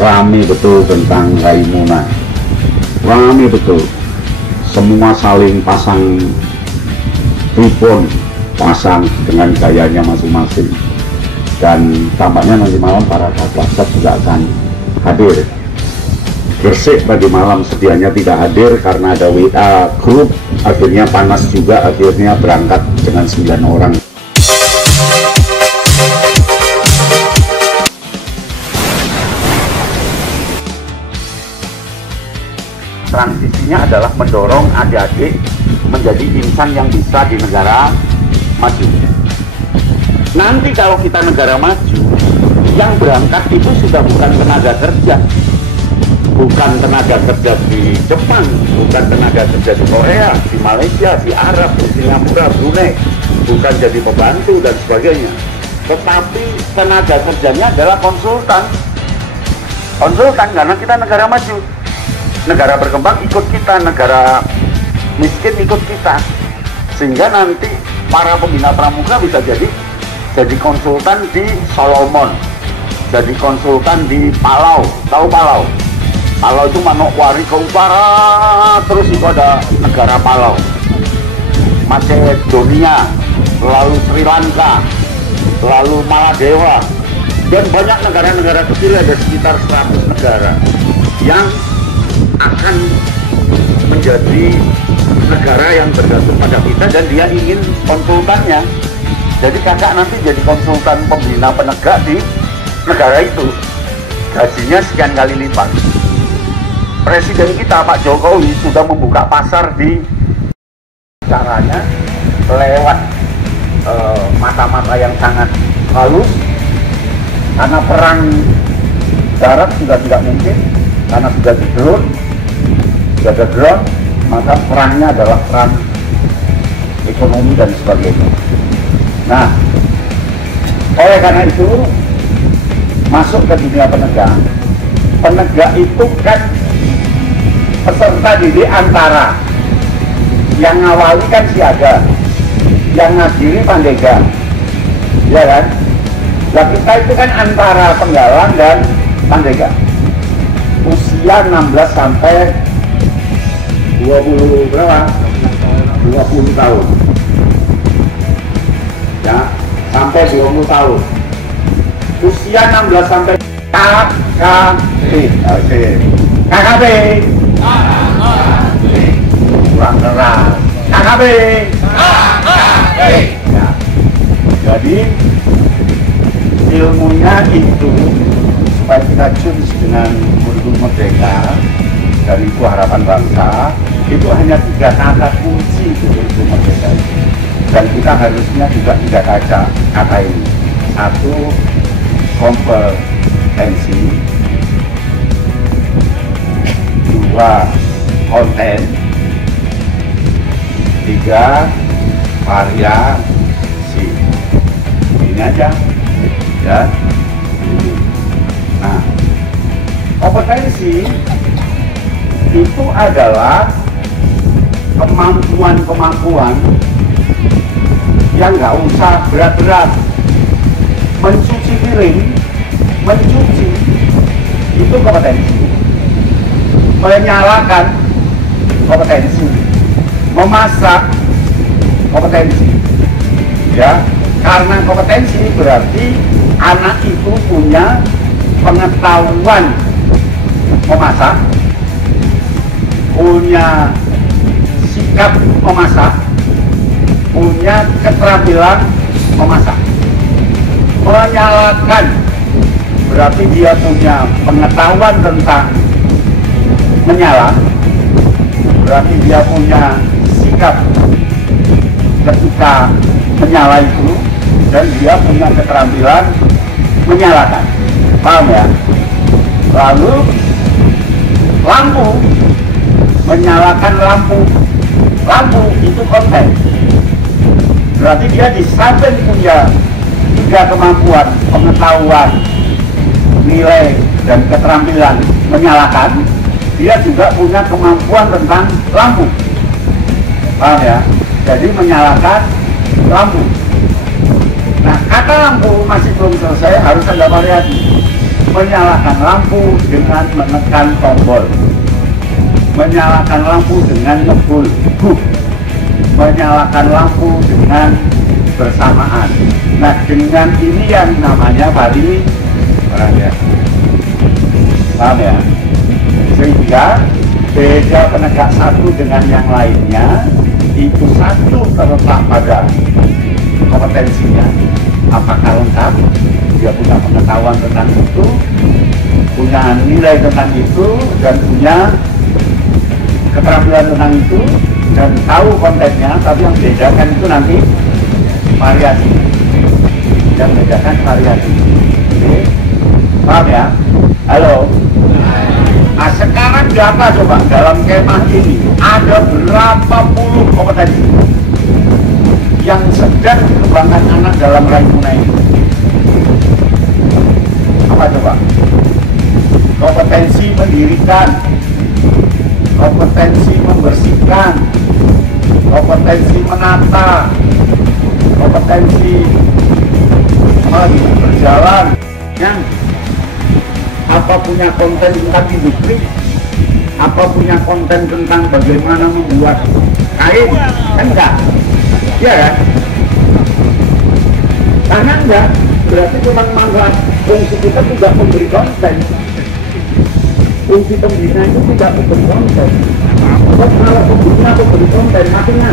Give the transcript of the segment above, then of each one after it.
rame betul tentang Raimuna, rame betul, semua saling pasang tripod, pasang dengan gayanya masing-masing. Dan tampaknya nanti malam para kapolsek juga akan hadir. Gresik tadi malam sedianya tidak hadir karena ada WA grup, akhirnya panas juga, akhirnya berangkat dengan 9 orang. Transisinya adalah mendorong adik-adik menjadi insan yang bisa di negara maju. Nanti kalau kita negara maju, yang berangkat itu sudah bukan tenaga kerja, bukan tenaga kerja di Jepang, bukan tenaga kerja di Korea, di Malaysia, di Arab, di Singapura, Brunei, bukan jadi pembantu dan sebagainya, tetapi tenaga kerjanya adalah konsultan karena kita negara maju. Negara berkembang ikut kita, negara miskin ikut kita, sehingga nanti para pembina pramuka bisa jadi konsultan di Solomon, jadi konsultan di Palau. Tahu Palau? Palau itu Manokwari ke utara, terus itu ada negara Palau, Macedonia, lalu Sri Lanka, lalu Maladewa, dan banyak negara-negara kecil, ada sekitar 100 negara yang akan menjadi negara yang bergantung pada kita, dan dia ingin konsultannya. Jadi kakak nanti jadi konsultan pembina penegak di negara itu, gajinya sekian kali lipat. Presiden kita Pak Jokowi sudah membuka pasar di caranya lewat mata-mata yang sangat halus, karena perang darat sudah tidak mungkin, karena sudah di drone, sudah ada drone, maka perangnya adalah perang ekonomi dan sebagainya. Nah, oleh karena itu masuk ke dunia penegak. Penegak itu kan peserta didik antara yang ngawali kan Siaga, yang ngadili Pandega, ya kan? Nah, kita itu kan antara Penggalang dan Pandega. Usia 16 sampai 20 berapa? 20 tahun. Ya, sampai 20 tahun. Usia 16 sampai KKB. Oke. KKB. Kurang keras. KKB. Ya. Jadi ilmunya itu supaya kita jurus dengan kurikulum merdeka, dan itu harapan bangsa, itu hanya 3 kata kunci kurikulum merdeka. Dan kita harusnya juga 3 kata ini. 1, kompetensi. 2, konten. 3, variasi. Ini aja, ya. Nah, kompetensi itu adalah kemampuan yang nggak usah berat-berat. Mencuci piring, mencuci itu kompetensi. Menyalakan kompetensi. Memasak kompetensi. Ya, karena kompetensi berarti anak itu punya pengetahuan memasak, punya sikap memasak, punya keterampilan memasak. Menyalakan berarti dia punya pengetahuan tentang menyala, berarti dia punya sikap ketika menyala itu, dan dia punya keterampilan menyalakan. Paham ya? Lalu lampu, menyalakan lampu itu konten. Berarti dia di samping punya 3 kemampuan, pengetahuan, nilai, dan keterampilan menyalakan, dia juga punya kemampuan tentang lampu. Paham ya? Jadi menyalakan lampu. Nah, kata lampu masih belum selesai, harus ada variasi. Menyalakan lampu dengan menekan tombol. Menyalakan lampu dengan ngebul. Menyalakan lampu dengan bersamaan. Nah, dengan ini yang namanya paham ya? Paham ya? Sehingga beda penegak satu dengan yang lainnya itu satu terletak pada kompetensinya, apakah lengkap, dia punya pengetahuan tentang itu, punya nilai tentang itu, dan punya keterampilan tentang itu, dan tahu kontennya. Tapi yang bedakan itu nanti variasi, yang bedakan variasi. Oke, paham ya? Halo. Nah, sekarang berapa coba dalam kemah ini ada berapa puluh kompetensi yang sedang dikembangkan anak dalam Raimuna ini? Apa coba? Kompetensi mendirikan, kompetensi membersihkan, kompetensi menata, kompetensi berjalan, yang apa punya konten tentang industri, apa punya konten tentang bagaimana membuat kain, kan enggak? Iya kan? Karena enggak, berarti cuma manfaat. Fungsi kita tidak memberi konten. Fungsi pembina itu tidak memberi konten. Kalau pembina memberi konten, matinya.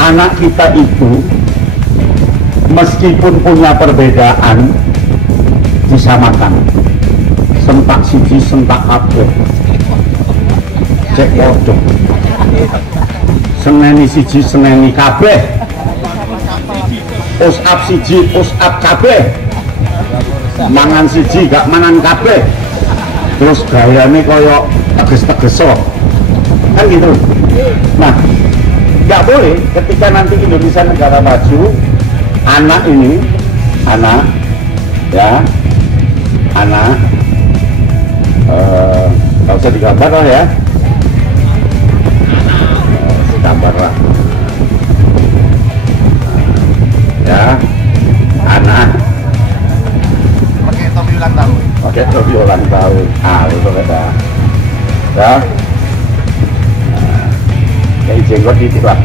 Anak kita itu meskipun punya perbedaan disamakan, sentak siji sentak kabeh, cek podo, seneni siji seneni kabeh, push up siji push up kabeh, mangan siji gak mangan kabeh, terus gayane koyo teges-tegeso, kan gitu. Nah, nggak boleh ketika nanti Indonesia negara maju, anak ini, anak ya, anak nggak usah digambar lah ya, gambar lah ya, anak pakai topi ulang tahun, itu beda ya, kayak jenggot titik lah.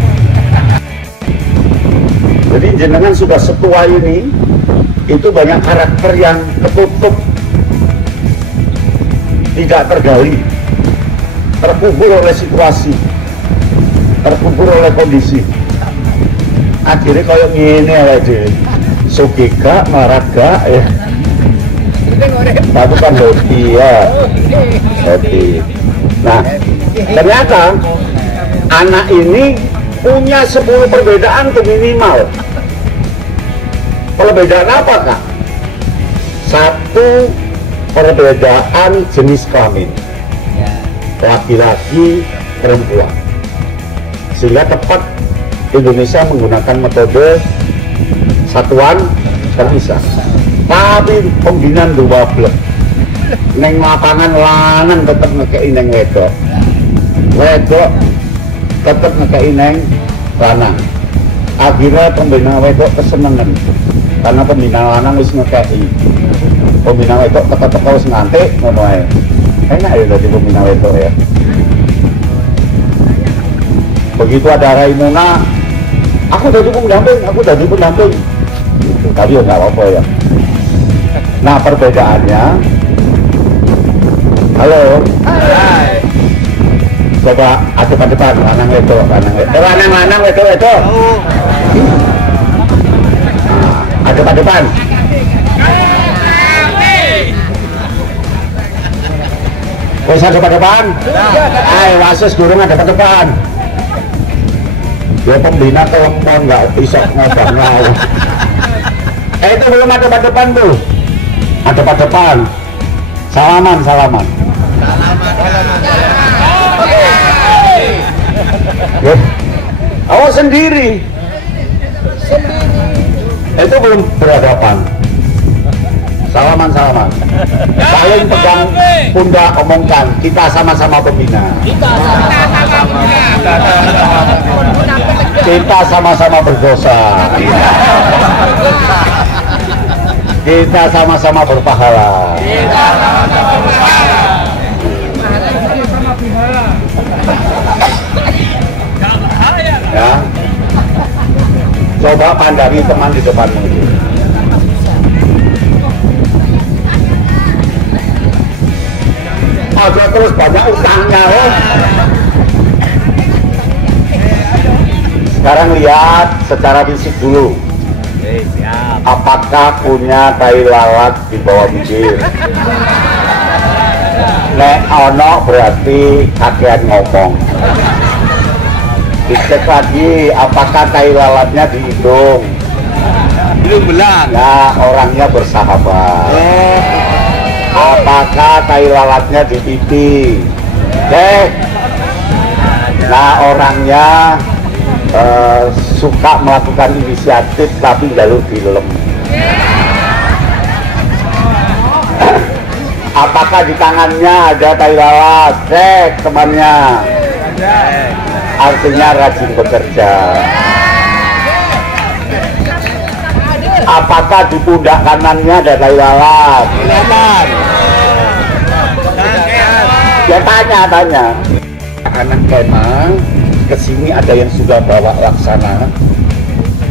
Jadi jenengan sudah setua ini, itu banyak karakter yang ketutup, tidak tergali, terkubur oleh situasi, terkubur oleh kondisi. Akhirnya kayak gini aja, sugika, maraga ya, tapi kan happy ya, happy. Nah, ternyata anak ini punya 10 perbedaan tuh minimal. Perbedaan apa kak? 1, perbedaan jenis kelamin, laki-laki, perempuan. Sehingga tepat Indonesia menggunakan metode satuan terpisah. Tapi pembinaan 12 neng lapangan lanang tetap ngekei neng wedok, wedok tetap ngekei neng lanang. Akhirnya pembina wedok kesenengan karena pembina lanang wis ngekei, pembina wedok teka-teka wis ngantik ngono ae. Enak ya dadi pembina wedok ya. Begitu ada Raimuna, aku jadi pendamping, tapi ya nggak apa-apa ya. Nah, perbedaannya, halo, hai, coba adep depan, lanang wedok, lanang wedok, adep depan. Wes adep depan, ayo wasis durung adep depan. Ya pembina telepon nggak bisa ngobrol. Itu belum adep depan tuh. Depan, salaman. Awas sendiri. Itu belum berhadapan. Salaman. Saling pegang pundak, omongkan. Kita sama-sama pembina. Kita sama-sama berdosa. Kita sama-sama berpahala. Kita sama-sama berpahala. Ya. Coba pandangi teman di depanmu itu. Aja terus banyak utangnya, Sekarang lihat secara fisik dulu. Apakah punya tai lalat di bawah bibir? Nek ono berarti kakean ngomong. Dicek lagi, apakah tai lalatnya di hidung? Belum belang. Nah, orangnya bersahabat. Apakah tai lalatnya di pipi? Nah, orangnya suka melakukan inisiatif tapi jalur film. Apakah di tangannya ada tai lalat? Cek temannya. Artinya rajin bekerja. Apakah di pundak kanannya ada tai lalat? Ya tanya. Anak kemah kesini ada yang sudah bawa laksana,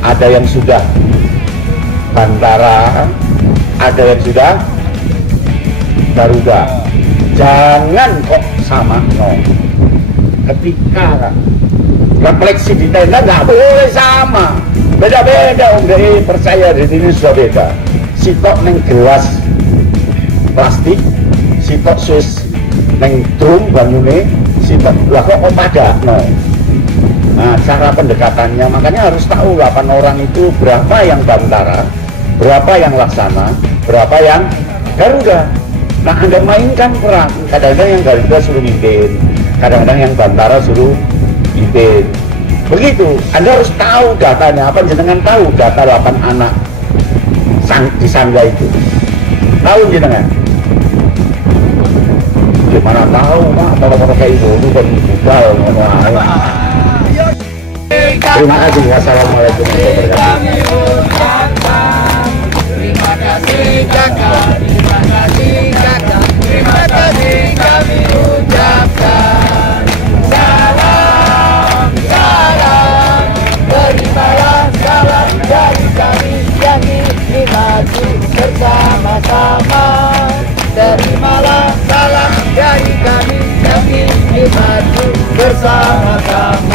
ada yang sudah Bantara, ada yang sudah Garuda. Jangan kok sama ketika refleksi di tenda nggak boleh sama, beda-beda. Percaya di sini sudah beda. Sitok neng gelas plastik, sitok sus neng drum bangunnya, sitok lah kok pada Nah, cara pendekatannya makanya harus tahu 8 orang itu berapa yang Bantara, berapa yang Laksana, berapa yang Garuda. Nah, Anda mainkan peran. Kadang-kadang yang Garuda suruh mimpin, kadang-kadang yang Bantara suruh mimpin. Begitu. Anda harus tahu datanya. Apa jenengan tahu data 8 anak di sangga itu? Tahu jenengan? Gimana tahu, Pak? Kalau kayak itu kan bugal. Terima kasih. Wassalamualaikum warahmatullahi wabarakatuh. Terima kasih kakak, terima kasih kakak, terima kasih kami ucapkan. Salam, salam, terimalah salam dari kami yang ingin maju bersama-sama. Terimalah salam dari kami yang ingin maju bersama-sama.